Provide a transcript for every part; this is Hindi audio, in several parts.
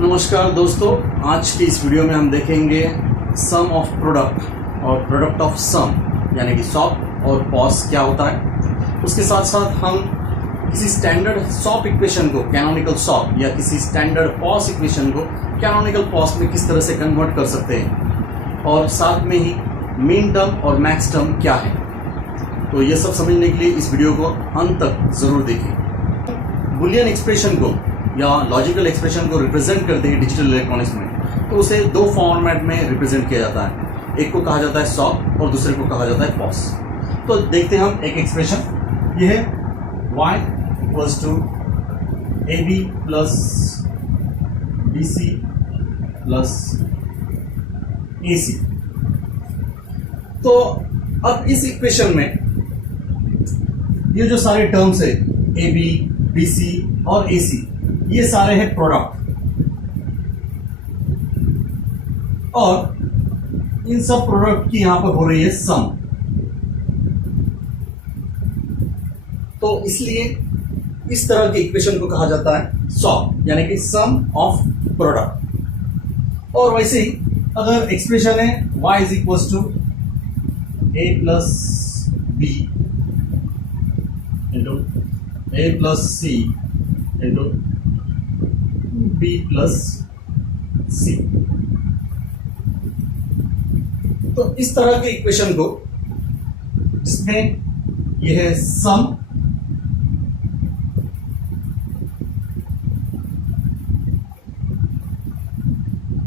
नमस्कार दोस्तों, आज की इस वीडियो में हम देखेंगे सम ऑफ प्रोडक्ट और प्रोडक्ट ऑफ सम यानी कि सॉप और पॉस क्या होता है। उसके साथ साथ हम किसी स्टैंडर्ड सॉप इक्वेशन को कैनोनिकल सॉप या किसी स्टैंडर्ड पॉस इक्वेशन को कैनोनिकल पॉस में किस तरह से कन्वर्ट कर सकते हैं और साथ में ही मीन टर्म और मैक्स टर्म क्या है। तो ये सब समझने के लिए इस वीडियो को अंत तक जरूर देखें। बुलियन एक्सप्रेशन को या लॉजिकल एक्सप्रेशन को रिप्रेजेंट करते हैं डिजिटल इलेक्ट्रॉनिक्स में, तो उसे दो फॉर्मेट में रिप्रेजेंट किया जाता है। एक को कहा जाता है सॉप और दूसरे को कहा जाता है पॉस। तो देखते हैं हम एक एक्सप्रेशन। ये है y equals to A B plus B C plus A C. तो अब इस इक्वेशन में ये जो सारे टर्म्स है ए बी बी सी और ए सी, ये सारे हैं प्रोडक्ट और इन सब प्रोडक्ट की यहां पर हो रही है सम। तो इसलिए इस तरह के इक्वेशन को कहा जाता है सॉप यानी कि सम ऑफ प्रोडक्ट। और वैसे ही अगर एक्सप्रेशन है y is equals to A plus B into A plus C into B plus C, तो इस तरह के इक्वेशन को जिसमें यह है सम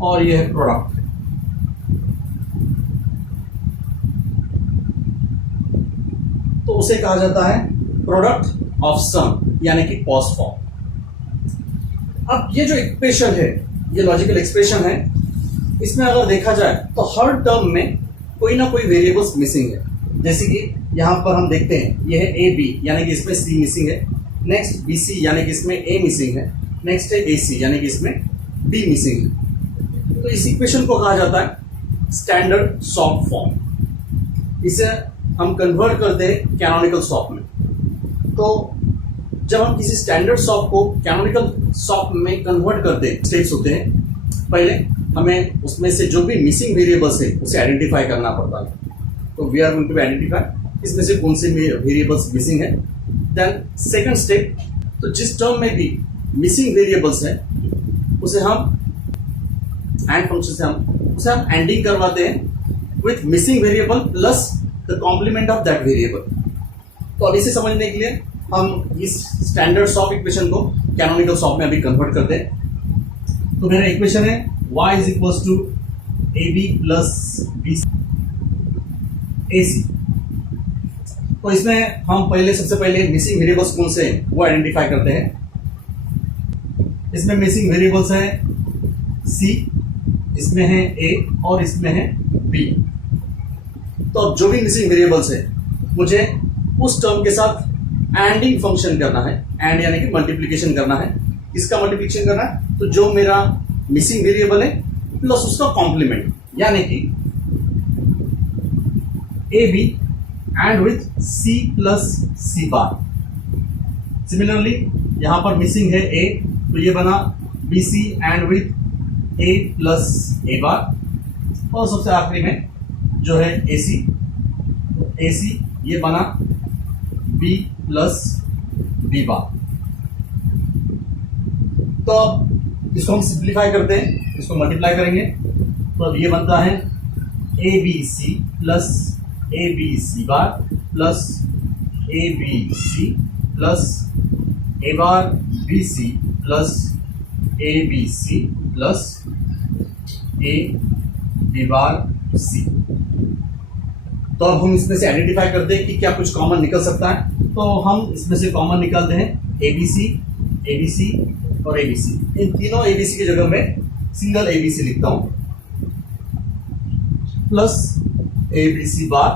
और यह है प्रोडक्ट, तो उसे कहा जाता है प्रोडक्ट ऑफ सम यानी कि पॉस फॉर्म। अब ये जो इक्वेशन है, ये लॉजिकल एक्सप्रेशन है, इसमें अगर देखा जाए तो हर टर्म में कोई ना कोई वेरिएबल्स मिसिंग है। जैसे कि यहां पर हम देखते हैं ये है ए बी यानी कि इसमें सी मिसिंग है, नेक्स्ट बी सी यानी कि इसमें ए मिसिंग है, नेक्स्ट है ए सी यानी कि इसमें बी मिसिंग है। तो इस इक्वेशन को कहा जाता है स्टैंडर्ड सॉप फॉर्म। इसे हम कन्वर्ट करते हैं कैनोनिकल सॉप में। तो जब हम किसी स्टैंडर्ड सॉप को कैनोनिकल सॉप में कन्वर्ट करते हैं, स्टेप्स होते हैं। पहले हमें उसमें से जो भी मिसिंग वेरिएबल्स है उसे आइडेंटिफाई करना पड़ता है। तो we are going to identify इसमें से कौन से वेरिएबल्स मिसिंग है। देन सेकंड स्टेप, तो जिस टर्म में भी मिसिंग वेरिएबल्स है उसे हम एंड फंक्शन से हम एंडिंग करवाते हैं with missing variable plus the complement of that variable. तो अब इसे समझने के लिए हम इस स्टैंडर्ड सॉप इक्वेशन को कैनोनिकल सॉप में अभी कन्वर्ट करते हैं। तो मेरा इक्वेशन है y is equals to A B plus B A C. तो इसमें हम सबसे पहले मिसिंग वेरिएबल्स कौन से हैं वो आइडेंटिफाई करते हैं। इसमें मिसिंग वेरिएबल्स है c, इसमें है a और इसमें है b। तो अब जो भी मिसिंग वेरिएबल्स है मुझे उस टर्म के साथ एंडिंग फंक्शन करना है। एंड यानी कि मल्टीप्लिकेशन करना है। इसका मल्टीप्लिकेशन करना है तो जो मेरा मिसिंग वेरिएबल है प्लस उसका कॉम्प्लीमेंट यानी कि A B and with C plus C bar. Similarly यहां पर मिसिंग है ए, तो ये बना B C and with A plus A bar. और सबसे आखिरी में जो है ए सी, तो ए सी ये बना बी प्लस बी बार। तो अब इसको हम सिंप्लीफाई करते हैं, इसको मल्टीप्लाई करेंगे तो अब ये बनता है A B C plus A B C bar plus A B C plus A bar B C plus A B C plus A B bar C. तो अब हम इसमें से आइडेंटिफाई करते हैं कि क्या कुछ कॉमन निकल सकता है। तो हम इसमें से कॉमन निकालते हैं ए बी सी और ए बी सी। इन तीनों ए बी सी की जगह में सिंगल ए बी सी लिखता हूं plus A B C bar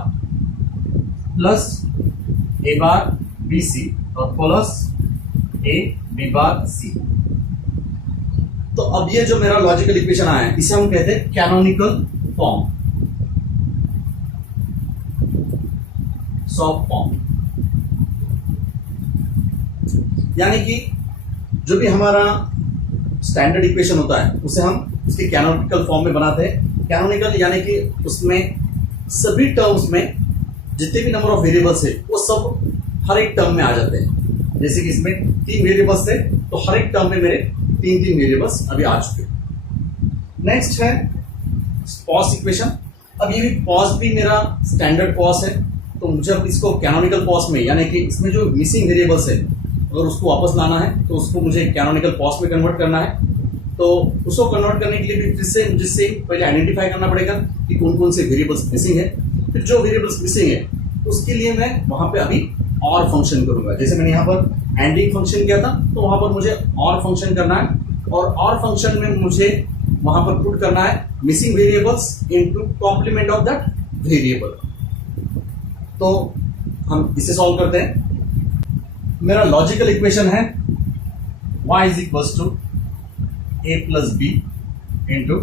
plus A bar B C और plus A B bar C. तो अब ये जो मेरा लॉजिकल इक्वेशन आया है इसे हम कहते हैं कैनोनिकल फॉर्म, सॉप फॉर्म। यानी कि जो भी हमारा स्टैंडर्ड इक्वेशन होता है उसे हम इसके कैनोनिकल फॉर्म में बनाते हैं। कैनोनिकल यानी कि उसमें सभी टर्म्स में जितने भी नंबर ऑफ वेरिएबल्स है वो सब हर एक टर्म में आ जाते हैं। जैसे कि इसमें 3 वेरिएबल्स थे तो हर एक टर्म में मेरे 3 वेरिएबल्स अभी आ चुके। नेक्स्ट है पॉस इक्वेशन। अब ये भी पॉस भी मेरा स्टैंडर्ड पॉस है, तो मुझे अब इसको कैनोनिकल पॉस में यानी कि इसमें जो मिसिंग वेरिएबल्स है अगर उसको वापस लाना है तो उसको मुझे कैनोनिकल पॉस में कन्वर्ट करना है। तो उसको कन्वर्ट करने के लिए भी फिर से मुझे पहले आइडेंटिफाई करना पड़ेगा कि कौन कौन से वेरिएबल्स मिसिंग है। फिर जो वेरिएबल्स मिसिंग है उसके लिए मैं वहां पे अभी और फंक्शन करूंगा। जैसे मैंने यहाँ पर एंडिंग फंक्शन किया था तो वहां पर मुझे और फंक्शन करना है और फंक्शन में मुझे वहां पर पुट करना है missing variables into complement of that variable. तो हम इसे सॉल्व करते हैं। मेरा लॉजिकल इक्वेशन है y is equals to a plus B into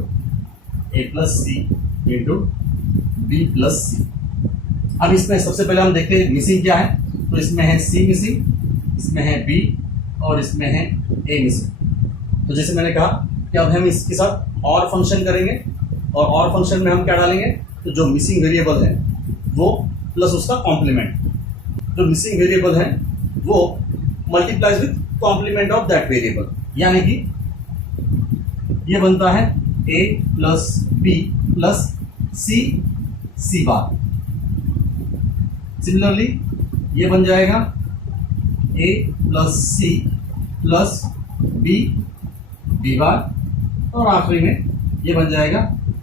A plus C into B plus C. अब इसमें सबसे पहले हम देखते हैं मिसिंग क्या है। तो इसमें है c मिसिंग, इसमें है b और इसमें है a मिसिंग। तो जैसे मैंने कहा कि अब हम इसके साथ और फंक्शन करेंगे और फंक्शन में हम क्या डालेंगे तो जो मिसिंग वेरिएबल है वो प्लस उसका कॉम्प्लीमेंट। जो मिसिंग वेरिएबल है वो multiplies with complement of that variable, यानी कि ये बनता है a plus B plus C C bar. Similarly ये बन जाएगा a plus C plus B B bar और आखिरी में ये बन जाएगा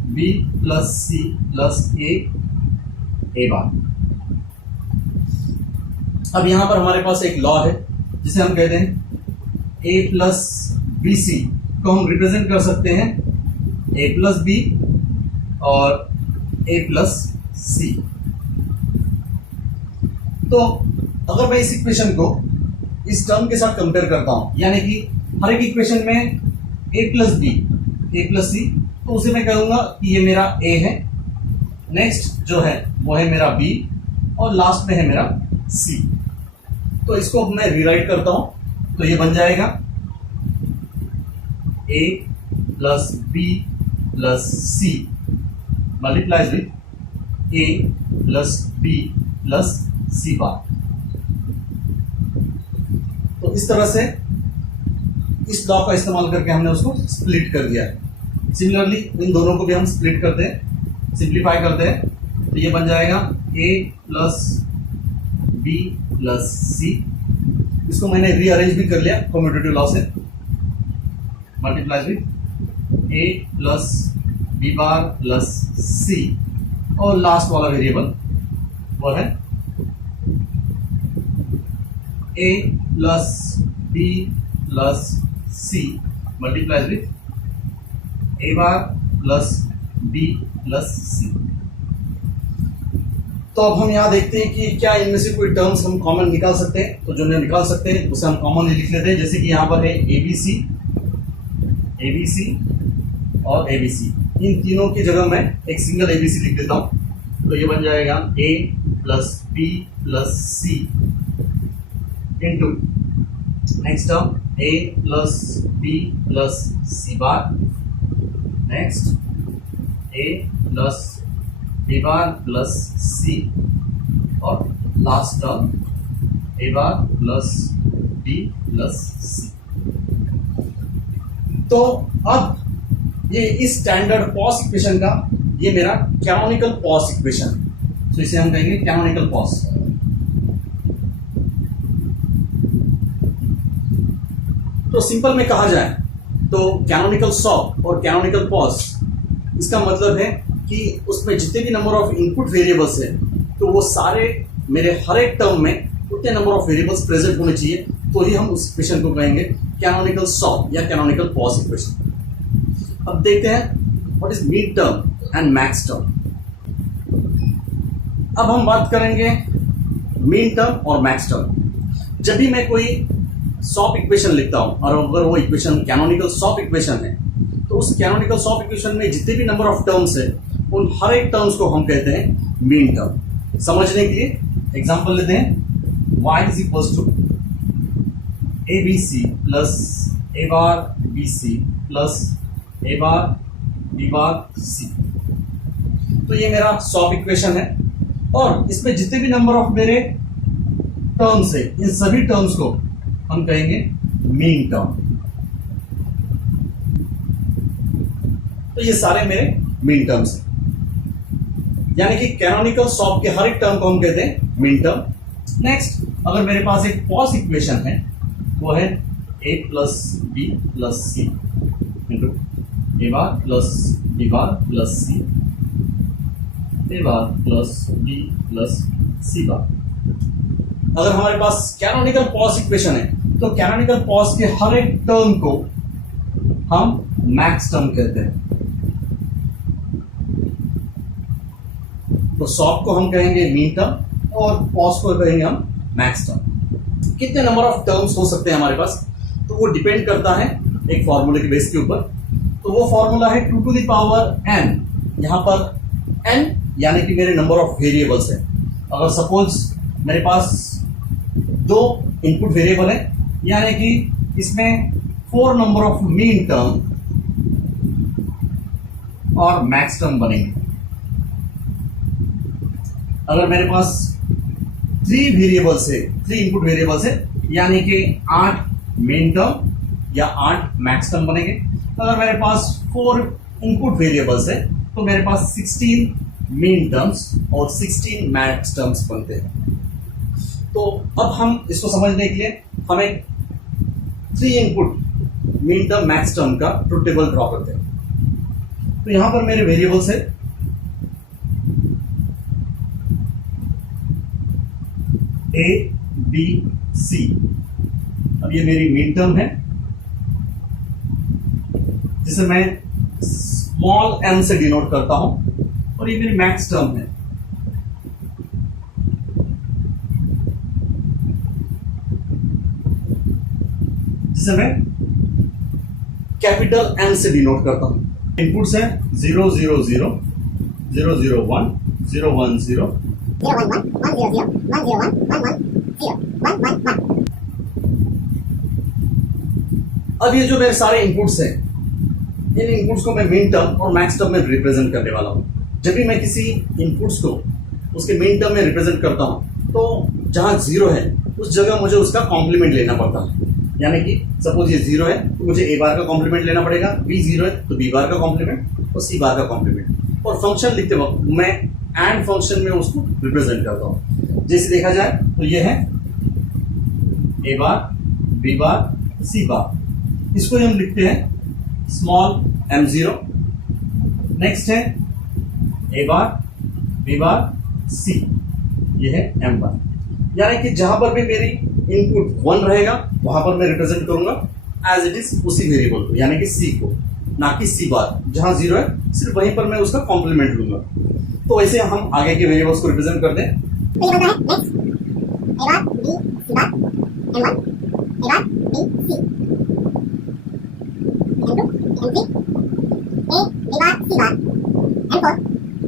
b plus C plus A bar. अब यहां पर हमारे पास एक लॉ है जिसे हम कहते हैं a प्लस बी सी को हम रिप्रेजेंट कर सकते हैं a प्लस बी और a प्लस सी। तो अगर मैं इस इक्वेशन को इस टर्म के साथ कंपेयर करता हूं यानी कि हर एक इक्वेशन में a plus B a plus C, तो उसे मैं कहूंगा कि ये मेरा a है, नेक्स्ट जो है वो है मेरा b और लास्ट में है मेरा c। तो इसको मैं रीराइट करता हूं तो ये बन जाएगा a plus B plus C multiplies with a plus B plus C bar. तो इस तरह से इस लॉ का इस्तेमाल करके हमने उसको स्प्लिट कर दिया है। सिमिलरली इन दोनों को भी हम स्प्लिट करते हैं, सिंप्लीफाई करते हैं, तो ये बन जाएगा a plus B plus C. इसको मैंने रीअरेंज भी कर लिया कम्यूटेटिव लॉ से, multiplies with a plus B bar plus C और लास्ट वाला वेरिएबल वो है a plus B plus C multiplies with a bar plus B plus C. तो अब हम यहाँ देखते हैं कि क्या इनमें से कोई टर्म्स हम कॉमन निकाल सकते हैं। तो जो निकाल सकते हैं उसे हम कॉमन लिख लेते हैं। जैसे कि यहाँ पर है ABC और ABC। इन तीनों की जगह मैं एक सिंगल ABC लिख देता हूँ। तो ये बन जाएगा A plus B plus C into next term A plus B plus C bar, next A plus B bar plus C और last term a bar plus b plus C. तो अब ये इस स्टैंडर्ड पॉस इक्वेशन का ये मेरा कैनोनिकल पॉस इक्वेशन, तो इसे हम कहेंगे कैनोनिकल पॉस। तो सिंपल में कहा जाए तो कैनोनिकल सॉल्व और कैनोनिकल पॉस इसका मतलब है कि उसमें जितने भी नंबर ऑफ इनपुट वेरिएबल्स है तो वो सारे मेरे हर एक टर्म में उतने नंबर ऑफ वेरिएबल्स प्रेजेंट होने चाहिए, तो ही हम उस इक्वेशन को कहेंगे कैनोनिकल सॉल्व या कैनोनिकल पॉस इक्वेशन। अब देखते हैं what is mid term and max term. अब हम बात करेंगे मीन टर्म और मैक्स टर्म। जब भी मैं कोई सॉप इक्वेशन लिखता हूं और अगर वो इक्वेशन कैनोनिकल सॉप इक्वेशन है तो उस कैनोनिकल सॉप इक्वेशन में जितने भी नंबर ऑफ टर्म्स है उन हर एक टर्म्स को हम कहते हैं मीन टर्म। समझने के लिए एग्जांपल लेते हैं y is equals to ABC plus a bar B C plus A bar B bar C. तो ये मेरा सॉल्व इक्वेशन है और इसमें जितने भी नंबर ऑफ मेरे टर्म्स है इन सभी टर्म्स को हम कहेंगे मीन टर्म। तो ये सारे मेरे मीन टर्म्स हैं, यानी कि कैनोनिकल सॉल्व के हर एक टर्म को हम कहते हैं मीन टर्म। नेक्स्ट, अगर मेरे पास एक पॉज इक्वेशन है वो है a plus B plus C into A bar plus B bar plus C A bar plus B plus C bar. अगर हमारे पास कैनोनिकल पॉज इक्वेशन है तो कैनोनिकल पॉज के हर एक टर्म को हम मैक्स टर्म कहते हैं। तो सॉल्व को हम कहेंगे मीन टर्म और पॉज को कहेंगे हम मैक्स टर्म। कितने नंबर ऑफ टर्म्स हो सकते हैं हमारे पास, तो वो डिपेंड करता है एक फॉर्मूले के बेस के ऊपर। तो वो फॉर्मूला है 2 टू द पावर n। यहां पर n यानी कि मेरे नंबर ऑफ वेरिएबल्स है। अगर सपोज मेरे पास 2 इनपुट वेरिएबल है, यानी कि इसमें 4 नंबर ऑफ मीन टर्म और मैक्स टर्म बनेंगे। अगर मेरे पास 3 वेरिएबल्स है, 3 इनपुट वेरिएबल्स है, यानी कि 8 मेन टर्म या 8 मैक्स टर्म बनेंगे। अगर मेरे पास 4 इनपुट वेरिएबल्स है तो मेरे पास 16 मेन टर्म्स और 16 मैक्स टर्म्स बनते हैं। तो अब हम इसको समझने के लिए हम एक 3 input main term max term का ट्रुथ टेबल ड्रॉ करते हैं। तो यहां पर मेरे वेरिएबल्स है ए बी सी। अब ये मेरी मीन टर्म है जिसे मैं स्मॉल m से डिनोट करता हूं, और ये मेरी मैक्स टर्म है जिसे मैं कैपिटल N से डिनोट करता हूं। इनपुट्स है 0 0 0 0 0 1 0 1 0 अब ये जो मेरे सारे इनपुट्स हैं, इन इनपुट्स को मैं मीन टर्म और मैक्स टर्म में रिप्रेजेंट करने वाला हूं। जब भी मैं किसी इनपुट्स को उसके मीन टर्म में रिप्रेजेंट करता हूं तो जहां 0 है उस जगह मुझे उसका कॉम्प्लीमेंट लेना पड़ता है। यानी कि सपोज ये 0 है तो मुझे a बार का कॉम्प्लीमेंट लेना पड़ेगा, b 0 है तो b बार का कॉम्प्लीमेंट और c बार का कॉम्प्लीमेंट। और फंक्शन लिखते वक्त मैं एंड फंक्शन में उसको रिप्रेजेंट करता हूं। जैसे देखा जाए तो ये है a bar b bar c बार, इसको हम लिखते हैं स्मॉल m0। नेक्स्ट है a bar b bar c, ये है m बार। यानी कि जहां पर भी मेरी इनपुट 1 रहेगा वहां पर मैं रिप्रेजेंट करूंगा एज इट इज उसी वेरिएबल को, यानी कि c को, ना कि c बार। जहां 0 है सिर्फ वहीं पर मैं उसका कॉम्प्लीमेंट लूंगा। तो ऐसे हम आगे के वेरिएबल्स को रिप्रेजेंट करते हैं। तो ये बनता है next a bar b c bar m1 a bar b c m2 m3 a b bar c bar m4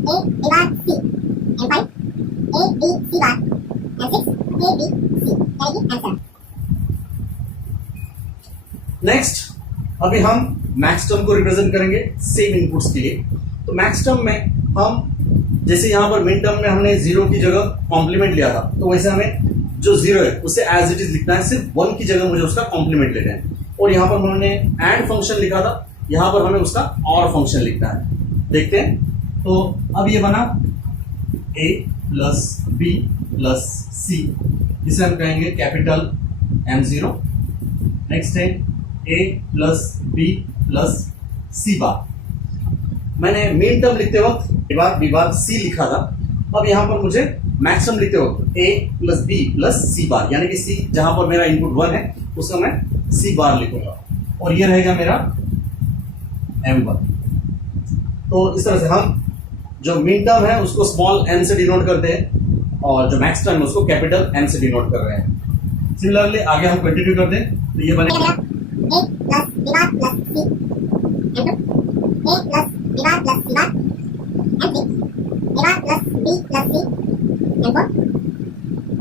a b bar c m5 a b c bar m6 a b c, यानी कि आंसर। नेक्स्ट, अभी हम मैक्स टर्म को रिप्रेजेंट करेंगे सेम इनपुट्स के लिए। तो मैक्स टर्म में हम जैसे यहाँ पर मिन टर्म में हमने 0 की जगह कॉम्प्लीमेंट लिया था, तो वैसे हमें जो 0 है उसे एज इट इज लिखना है, सिर्फ 1 की जगह मुझे उसका कॉम्प्लीमेंट लेना है। और यहाँ पर हमने एंड फंक्शन लिखा था, यहाँ पर हमें उसका और फंक्शन लिखना है। देखते हैं, तो अब ये बना a plus b plus c, जिसे हम कहेंगे कैपिटल M0। नेक्स्ट है a plus b plus c बार। मैंने मेन टर्म लिखते वक्त a bar b bar c लिखा था, अब यहाँ पर मुझे मैक्स टर्म लिखते वक्त a plus b plus c बार, यानी कि c जहां पर मेरा इनपुट 1 है उसका मैं c बार लिखूंगा, और ये रहेगा मेरा m1। तो इस तरह से हम जो मेन टर्म है उसको स्मॉल n से डिनोट करते हैं और जो मैक्स टर्म है उसको कैपिटल M से डिनोट कर रहे हैं। सिमिलरली आगे हम कंटिन्यू करते हैं, तो ये बनेगा a plus b bar plus c m2 a plus b bar plus c bar m3 a bar plus b plus c m4 a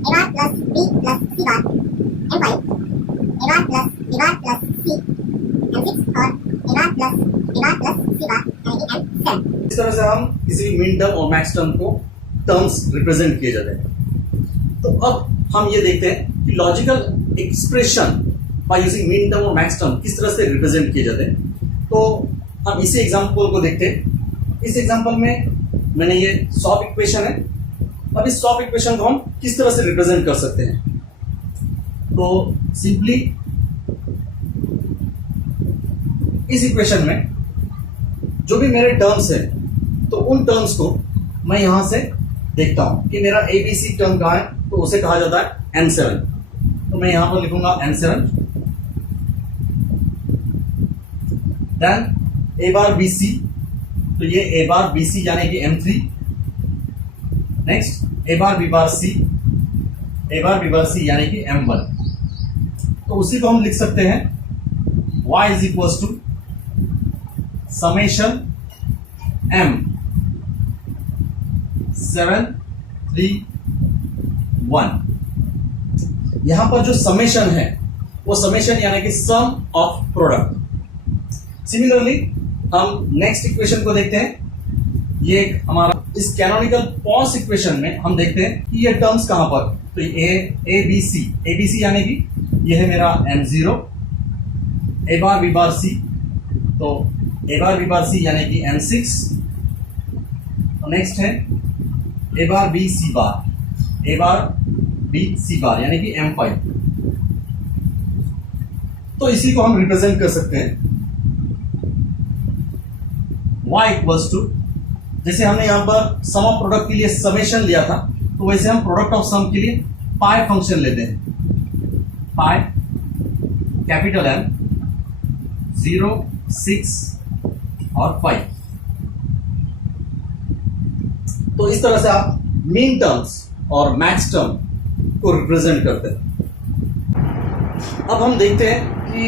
bar plus b plus c bar m5 a bar plus b bar plus c m6 इस तरह से हम किसी भी मिन टर्म और मैक्स टर्म को टर्म्स रिप्रेजेंट किए जाते हैं। तो अब हम ये देखते हैं कि logical expression by using min term और मैक्स टर्म किस तरह से रिप्रेजेंट किए जाते हैं। तो हम इसी एग्जांपल को देखते हैं। इस एग्जांपल में मैंने ये सॉल्व इक्वेशन है। अब इस सॉल्व इक्वेशन को हम किस तरह से रिप्रेजेंट कर सकते हैं। तो सिंपली इस इक्वेशन में जो भी मेरे टर्म्स है तो उन टर्म्स को मैं यहां से देखता हूं कि मेरा ABC टर्म कहां है, तो उसे कहा जाता है N7। तो मैं यहां पर लिखूंगा N7, then A bar BC, तो ये A बार BC यानी कि M3। Next A bar B bar C, A bar B bar C यानी कि M1। तो उसी को हम लिख सकते हैं y is equal to summation M 7 3 1। यहां पर जो समेशन है वो समेशन यानी कि सम ऑफ प्रोडक्ट। सिमिलरली हम नेक्स्ट इक्वेशन को देखते हैं। ये एक हमारा इस कैनोनिकल पॉज इक्वेशन में हम देखते हैं कि ये टर्म्स कहां पर, तो ए बी सी यानी कि ये है मेरा M0, A bar B bar C, तो A bar B bar C यानी कि M6। नेक्स्ट है A bar B C bar, A bar B C बार यानी कि M5। तो इसी को हम रिप्रेजेंट कर सकते हैं y इक्वल्स टू, जैसे हमने यहां पर सम ऑफ प्रोडक्ट के लिए समेशन लिया था, तो वैसे हम प्रोडक्ट ऑफ सम के लिए पाई फंक्शन लेते हैं। पाई कैपिटल M 0 6 और 5। तो इस तरह से आप मीन टर्म्स और मैक्स टर्म को रिप्रेजेंट करते हैं। अब हम देखते हैं कि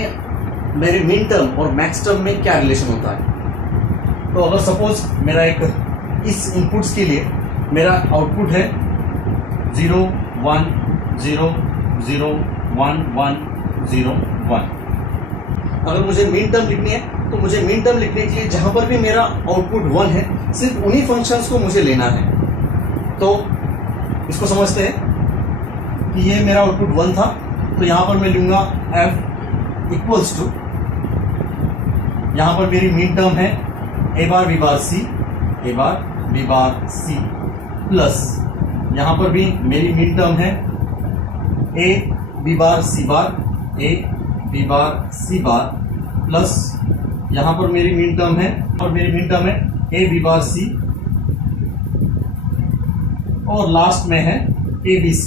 मेरे मीन टर्म और मैक्स टर्म में क्या रिलेशन होता है। तो अगर सपोज मेरा एक इस इनपुट्स के लिए मेरा आउटपुट है 0 1 0 0 1 1 0 1। अगर मुझे मीन टर्म लिखनी है तो मुझे मीन टर्म लिखने के लिए जहां पर भी मेरा आउटपुट 1 है, सिर्फ उन्हीं फंक्शंस को मुझे लेना है। तो इसको समझते हैं कि ये मेरा आउटपुट 1 था, तो यहां पर मैं लूंगा f इक्वल्स टू, यहां पर मेरी मीन टर्म है A bar B bar C, A bar B bar C plus यहां पर भी मेरी मीन टर्म है A B bar C bar, A B bar C bar plus यहां पर मेरी मीन टर्म है, और मेरी मीन टर्म है A B बार C, और लास्ट में है A B C।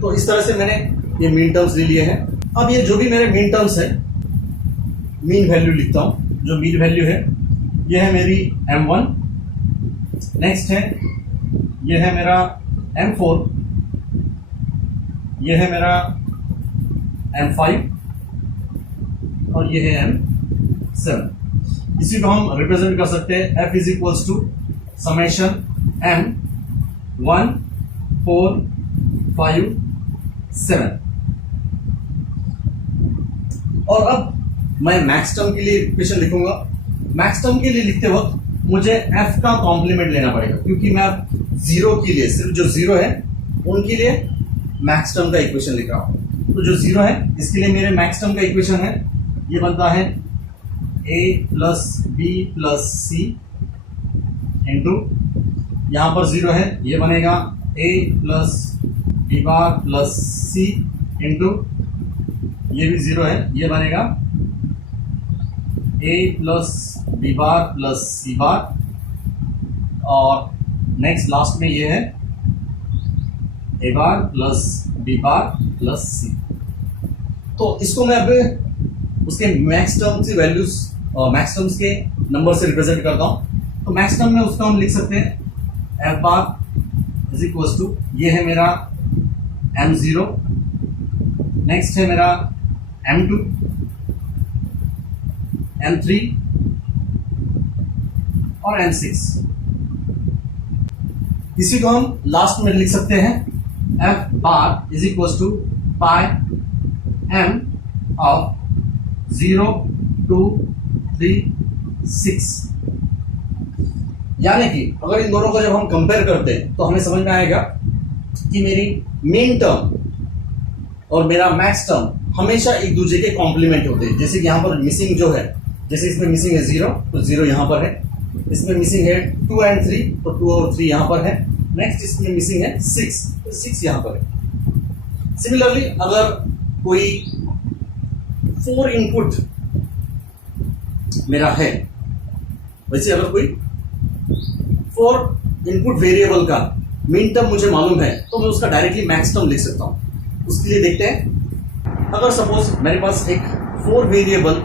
तो इस तरह से मैंने ये मीन टर्म्स ले लिए हैं। अब ये जो भी मेरे मीन टर्म्स है, मीन वैल्यू लिखता हूं। जो मीन वैल्यू है ये है मेरी M1, नेक्स्ट है ये है मेरा M4, ये है मेरा M5 और ये है M7। इसी को हम रिप्रेजेंट कर सकते हैं F is equals to summation M 1 4 5 7। और अब मैं मैक्स टर्म के लिए इक्वेशन लिखूंगा। मैक्स टर्म के लिए लिखते वक्त मुझे f का कॉम्प्लीमेंट लेना पड़ेगा, क्योंकि मैं अब 0 के लिए, सिर्फ जो 0 है उनके लिए मैक्स टर्म का इक्वेशन लिख रहा हूं। तो जो 0 है इसके लिए मेरे मैक्स टर्म का इक्वेशन है, ये बनता है a plus b plus c into, यहां पर 0 है, ये बनेगा a plus b bar plus c into, ये भी 0 है, ये बनेगा a plus b bar plus c बार, और नेक्स्ट लास्ट में ये है a bar plus b bar plus c। तो इसको मैं अब उसके मैक्स टर्म की वैल्यूज, मैक्स टर्म्स के नंबर से रिप्रेजेंट करता हूं। तो मैक्स टर्म में उसका हम लिख सकते हैं f bar is equal to, ये है मेरा M0, नेक्स्ट है मेरा M2, M3 और M6। इसी को हम लास्ट में लिख सकते हैं F bar is equal to pi M of 0 2 3 6। यानी कि अगर इन दोनों को जब हम कंपेयर करते हैं तो हमें समझ में आएगा कि मेरी मेन टर्म और मेरा मैक्स टर्म हमेशा एक दूसरे के कॉम्प्लीमेंट होते हैं। जैसे कि यहाँ पर मिसिंग जो है, जैसे इसमें मिसिंग है 0 तो 0 यहाँ पर है, इसमें मिसिंग है 2 और 3 तो 2 और 3 यहाँ पर है, नेक्स्ट इसमें मिसिंग है 6 तो 6 यहाँ पर है। सिमिलरली अगर कोई 4 इनपुट मेरा है, वैसे अगर कोई 4 इनपुट वेरिएबल का मिन टर्म मुझे मालूम है तो मैं उसका डायरेक्टली मैक्स टर्म लिख सकता हूं। उसके लिए देखते हैं, अगर सपोज मेरे पास एक 4 वेरिएबल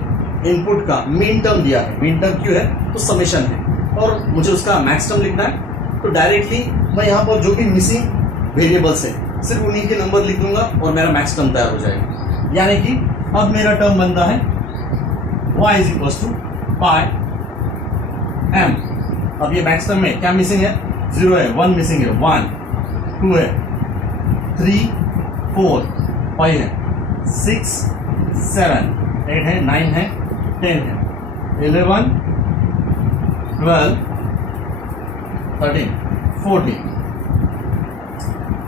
इनपुट का मिन टर्म दिया है, मिन टर्म क्यों है तो समेशन है, और मुझे उसका मैक्स टर्म लिखना है, तो डायरेक्टली मैं यहाँ पर जो भी मिसिंग वेरिएबल्स है सिर्फ उन्हीं के नंबर लिख दूंगा और मेरा मैक्स टर्म तैयार हो जाएगा। यानी कि अब मेरा टर्म बनता है y is equal to pi m। अब ये मैक्स टर्म में क्या मिसिंग है, 0 है, 1 मिसिंग है, 1 2 है, 3 4 5 है, 6 7 8 है, 9 है, 10 है, 11 12 13 14।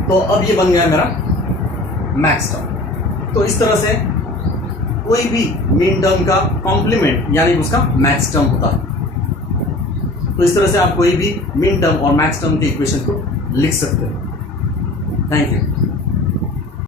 तो अब ये बन गया मेरा मैक्स टर्म। तो इस तरह से कोई भी मिन टर्म का कॉम्प्लीमेंट यानी उसका मैक्स टर्म होता है। तो इस तरह से आप कोई भी मिन टर्म और मैक्स टर्म के इक्वेशन को लिख सकते हो। Thank you.